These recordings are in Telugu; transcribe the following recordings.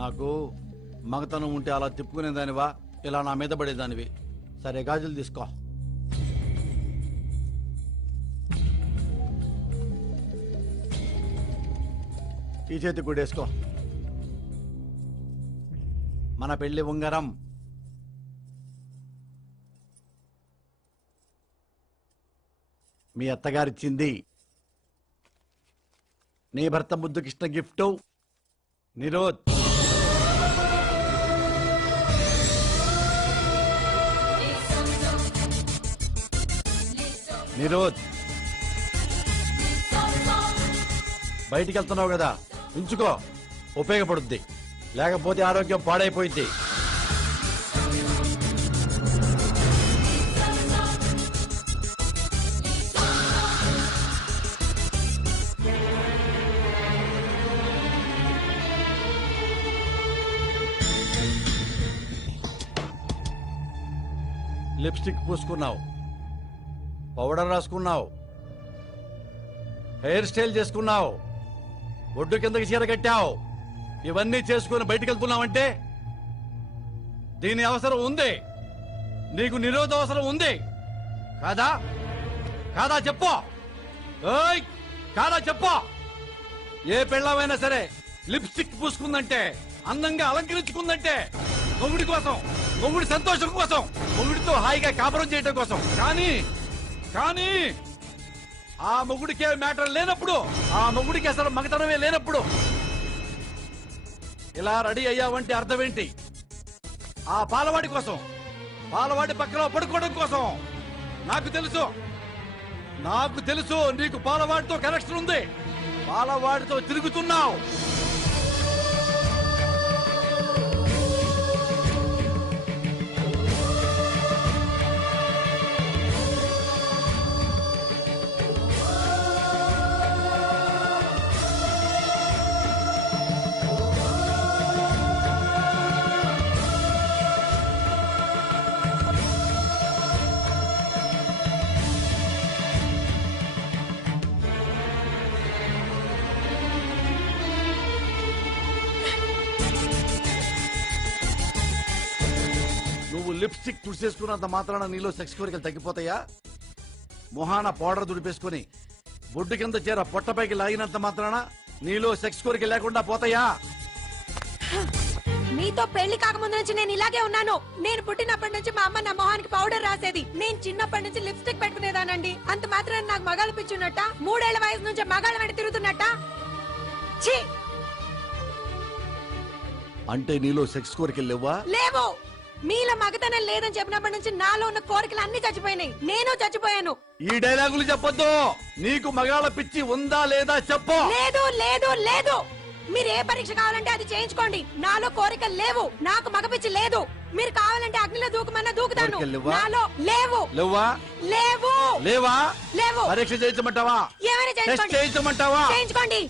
నాకు మగతనం ఉంటే అలా తిప్పుకునేదానివా, ఇలా నా మీద పడేదానివి. సరే గాజులు తీసుకో. ఈ చేతి కూడా వేసుకో. మన పెళ్లి ఉంగరం. మీ అత్తగారిచ్చింది. నీ భర్త ముద్దుకిష్ట గిఫ్ట్ నిరోధ్. నిరోధ్, బయటికి వెళ్తున్నావు కదా, ఉంచుకో, ఉపయోగపడుద్ది. లేకపోతే ఆరోగ్యం పాడైపోయింది. లిప్స్టిక్ పూసుకున్నావు, పౌడర్ రాసుకున్నావు, హెయిర్ స్టైల్ చేసుకున్నావు, ఒడ్డు కిందకి చీర కట్టావు. ఇవన్నీ చేసుకుని బయటికి వెళ్తున్నావంటే దీని అవసరం ఉంది. నీకు నిరోధ అవసరం ఉంది కాదా? కాదా చెప్పు. కాదా చెప్పు. ఏ పెళ్ళమైనా సరే లిప్స్టిక్ పూసుకుందంటే, అందంగా అలంకరించుకుందంటే మొగుడి కోసం, మొగుడి సంతోషం కోసం, మొగుడితో హాయిగా కాపురం చేయడం కోసం. కానీ ఆ మొగుడికే మ్యాటర్ లేనప్పుడు, ఆ మొగుడికి అసలు మగతనమే లేనప్పుడు ఇలా రెడీ అయ్యావంటే అర్థం ఏంటి? ఆ పాలవాడి కోసం, పాలవాడి పక్కన పడుకోవడం కోసం. నాకు తెలుసు నీకు పాలవాడితో కనెక్షన్ ఉంది. పాలవాడితో తిరుగుతున్నావు. లిప్స్టిక్ తుడిసేసుకున్నంత మాత్రాన నీలో సెక్స్ కోరికలు తగ్గిపోతాయా? మొహాన పౌడర్ దుడిపేసుకుని బొడ్డు కింద చీర పొట్టపైకి లాగినంత మాత్రాన నీలో సెక్స్ కోరిక లేకుండా పోతాయా? నీతో పెళ్లి కాకముందు నుంచి నేను ఇలాగే ఉన్నాను. నేను పుట్టినప్పటి నుంచి మా అమ్మ నా మొహానికి పౌడర్ రాసేది. నేను చిన్నప్పటి నుంచి లిప్స్టిక్ పెట్టుకునేదానండి. అంత మాత్రాన నాకు మగాళ్ళు పిచ్చున్నట్ట, 3 ఏళ్ల వయసు నుంచి మగాళ్ళ వెంట తిరుగుతున్నట్ట. అంటే నీలో సెక్స్ కోరికలు లేవా? లేవు. మీలో మగతనం లేదని చెప్పినప్పటి నుంచి నాలో ఉన్న కోరికలు అన్ని చచ్చిపోయినాయి. నేను చచ్చిపోయాను. ఈ డైలాగులు చెప్పొద్దు. నీకు మగాళ్ళ పిచ్చి ఉందా లేదా చెప్పు. లేదు లేదు లేదు. మీరు ఏ పరీక్ష కావాలంటే అది చేయించుకోండి. నాలో కోరికలు లేవు. నాకు మగ పిచ్చి లేదు. మీరు కావాలంటే అగ్నిలో దూకమన్నా దూకుతాను. నాలో లేవు. లేవా? లేవు. లేవా? లేవు. పరీక్ష చేయించమంటావా? ఏమైనా చేయించమంటావా? చేయించుకోండి.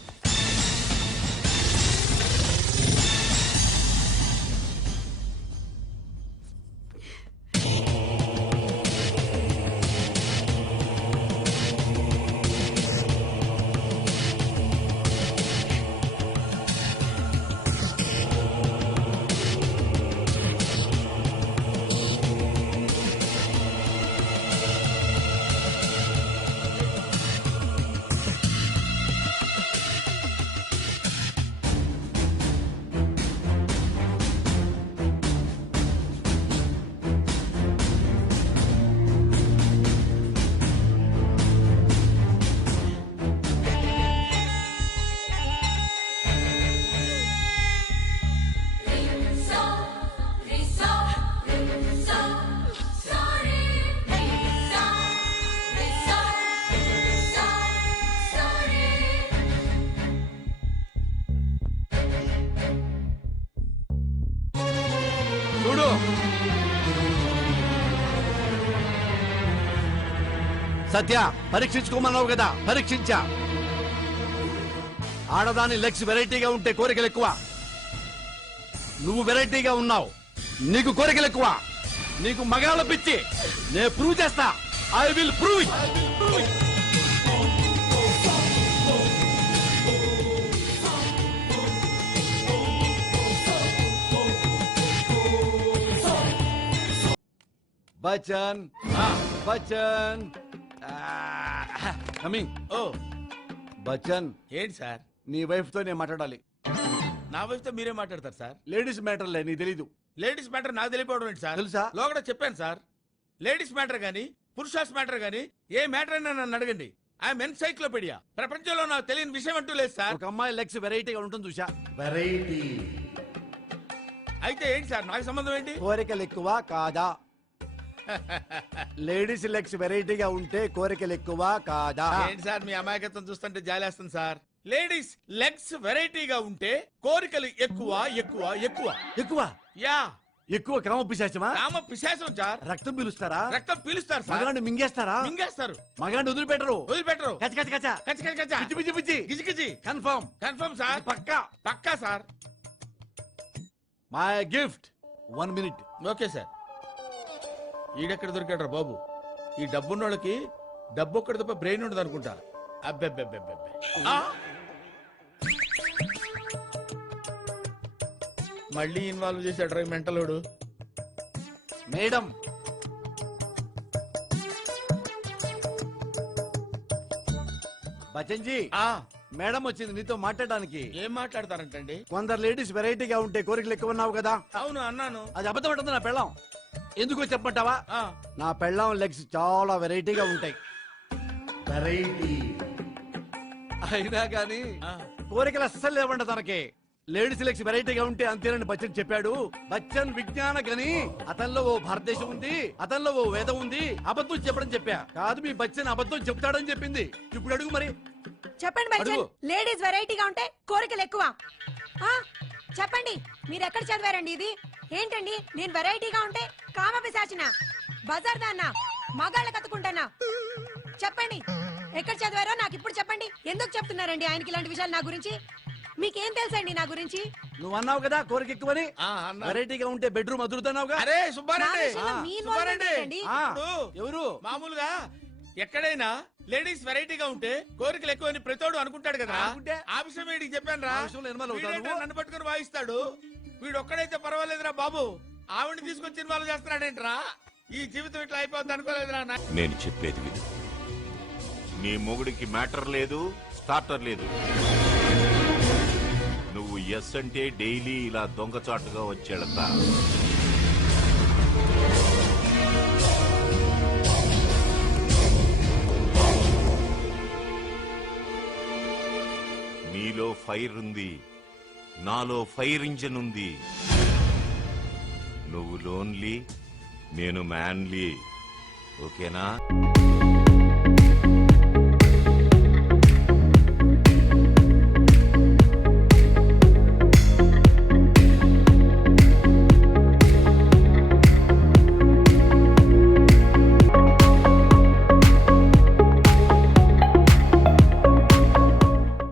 సత్య, పరీక్షించుకోమన్నావు కదా, పరీక్షించా. ఆడదాని లెగ్స్ వెరైటీగా ఉంటే కోరికలు ఎక్కువ. నువ్వు వెరైటీగా ఉన్నావు, నీకు కోరికలు ఎక్కువ. నీకు మగాళ్ళ పిచ్చి. నేను ప్రూవ్ చేస్తా. I will prove it. Bachchan Bachchan coming. Oh Bachchan, ఏంటి సార్? నీ వైఫ్ తో నేను మాట్లాడాలి. నా వైఫ్ తో మీరే మాట్లాడతారు సార్? లేడీస్ మ్యాటర్లే, నీకు తెలీదు. లేడీస్ మ్యాటర్ నాకు తెలియపోవడం ఏంటి సార్? తెలుసా? లోగడ చెప్పాను సార్. లేడీస్ మ్యాటర్ గానీ పురుషాస్ మ్యాటర్ గానీ ఏ మ్యాటర్ అయినా నన్ను అడగండి. I'm encyclopaedia. ప్రపంచంలో నాకు తెలియని విషయం అంటూ లేదు సార్. ఒక అమ్మాయి లెగ్స్ వెరైటీగా ఉంటుంది చూసా. వెరైటీ అయితే ఏంటి సార్ నాకు సంబంధం ఏంటి? కోరికలు ఎక్కువ కాదా? లేడీస్ లెగ్స్ వెరైటీగా ఉంటే కోరికలు ఎక్కువ కాదా? ఏంటి సార్ మీ అమాయకత్వం చూస్తుంటే జాలేస్తుంది సార్. లేడీస్ లెగ్స్ వెరైటీగా ఉంటే కోరికలు ఎక్కువ ఎక్కువ ఎక్కువ. ఎక్కువ యా, ఎక్కువ కామ పిశాచమా? కామ పిశాచం సార్. రక్తం పీలుస్తారా? రక్తం పీలుస్తారు సార్. మగాడిని మింగేస్తారా? మింగేస్తారు. మగాడిని వదిలిపెట్టరు. వదిలిపెట్టరు. కచ్చ కచ్చ కచ్చ కచ్చి కచ్చి కచ్చా. పిచ్చి పిచ్చి పిచ్చి గిజి గిజి. Confirm confirm sir. పక్కా. పక్కా sir. My gift 1 minute. Okay sir. ఈడెక్కడ దొరికాడు బాబు? ఈ డబ్బున్నోళ్ళకి డబ్బు ఒక్కడి తప్ప బ్రెయిన్ ఉండదు అనుకుంటా. అబ్బెబ్బెబ్బెబ్బె. మళ్ళీ ఇన్వాల్వ్ చేశాడు రా మెంటలోడు. మేడం, బచ్చన్ జీ, ఆ మేడం వచ్చింది నీతో మాట్లాడడానికి. ఏం మాట్లాడతారంటండి? కొందరు లేడీస్ వెరైటీగా ఉంటే కోరికలు ఎక్కువ ఉన్నావు కదా. అవును అన్నాను. అది అబద్ధం ఉంటుంది నా పెళ్ళం. ఎందుకో చెప్పమంటావా? ఆ, నా పెళ్ళం లెగ్స్ చాలా వెరైటీగా ఉంటాయి. వెరైటీ అయినా గానీ ఆ. కోరికలు అస్సలు లేవంట తనకి. లేడీస్ లెగ్స్ వెరైటీగా ఉంటే అంతేనని బచ్చన్ చెప్పాడు. బచ్చన్ విజ్ఞాన గని. అతనిలో ఓ భారతదేశం ఉంది, అతనిలో ఓ వేదం ఉంది. అబద్ధం చెప్పడం చెప్పా కాదు, మీ బచ్చన్ అబద్ధం చెప్తాడని చెప్పింది. ఇప్పుడు అడుగు మరి. చెప్పండి బచ్చన్, అడుగు. లేడీస్ వెరైటీగా ఉంటే కోరికలు ఎక్కువ. ఆ, చెప్పండి, మీరు ఎక్కడ చదివారండి ఇది? ఏంటండి, నేను వెరైటీగా ఉంటే కామ పిశాచిన, బజార్ దాన్నా, మగాళ్ళ కత్తుకుంటానా? చెప్పండి, ఎక్కడ చదివారో నాకు ఇప్పుడు చెప్పండి. ఎందుకు చెప్తున్నారండి ఆయనకి ఇలాంటి విషయాలు నా గురించి? మీకేం తెలుసండి నా గురించి? నువ్వు అన్నావు కదా కోరిక ఎక్కువని. ఆ, అన్నా. వెరైటీగా ఉంటే బెడ్రూమ్ అదురుతున్నావుగా. అరే నా సుబ్బారెడ్డి. విషయంలో ఆ, మీ ఇన్వాల్వ్మెంట్ సుబ్బారెడ్డి. ఏంటండి? ఆ, ఇప్పుడు ఎవరు? మామూలుగా ఎక్కడైనా లేడీస్ వెరైటీగా ఉంటే కోరికలు ఎక్కువ అని ప్రతోడు అనుకుంటాడు కదా. అనుకుంటే? ఆ విషయం వీడికి చెప్పాను రా. ఆ విషయంలో ఇన్వాల్వ్ అవుతావా వీడేంటో నువ్వు? నన్ను పట్టుకుని వాయిస్తాడు. వీడు ఒక్కడైతే పర్వాలేదురా బాబు, ఆవిడని తీసుకొచ్చి ఇన్వాల్వ్ చేస్తున్నాడేంట్రా? ఈ జీవితం ఇట్లా అయిపోద్ది అనుకోలేదురా. నేను చెప్పేది విను. నీ మొగుడికి మ్యాటర్ లేదు, స్టార్టర్ లేదు. నువ్వు ఎస్ అంటే డైలీ ఇలా దొంగచాటుగా వచ్చేడతా. నీలో ఫైర్ ఉంది, నాలో ఫైర్ ఇంజన్ ఉంది. నువ్వు లోన్లీ, నేను మ్యాన్లీ. ఓకేనా?